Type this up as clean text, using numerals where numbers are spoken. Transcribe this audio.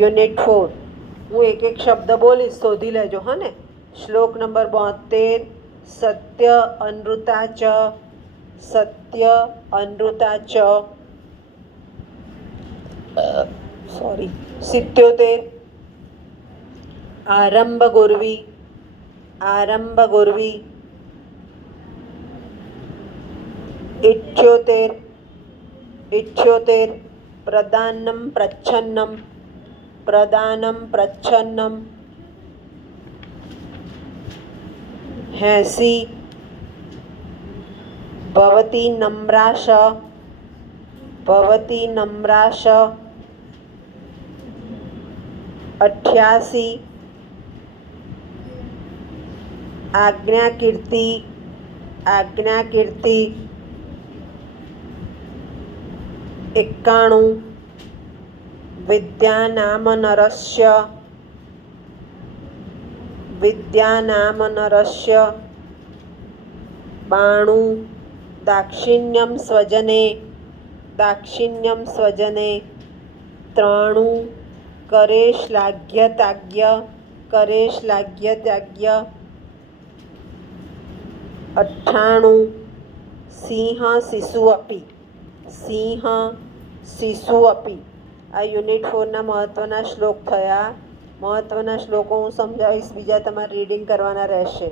Unit 4 હું એક એક શબ્દ બોલીશ, શોધી લેજો. હા ને. શ્લોક નંબર 72. સત્ય અનૃતા ચ, સત્ય અનૃતા ચ. સોરી. 77. આરંભ ગુર્વી, આરંભ ગુર્વી. 78. 78. પ્રદાનમ પ્રચ્છન્નમ, પ્રદાનમ પ્રચ્છન્નમ. 80. ભવતી નમ્રાશ, ભવતી નમ્રાશ. 88. આજ્ઞાકીર્તિ, આજ્ઞાકીર્તિ. 91. વિદ્યાનામ નરસ્ય, વિદ્યાનામ નરસ્ય. 92. દાક્ષિણ્યમ સ્વજને, દાક્ષિણ્યમ સ્વજને. 93. કરે શ્લાઘ્ય ત્યાગ્ય, કરે શ્લાઘ્ય ત્યાગ્ય. 98. સિંહ શિશુ અપી, સિંહ શિશુ અપી. આ યુનિટ 4ના મહત્ત્વના શ્લોક થયા. મહત્ત્વના શ્લોકો હું સમજાવીશ, બીજા તમારે રીડિંગ કરવાના રહેશે.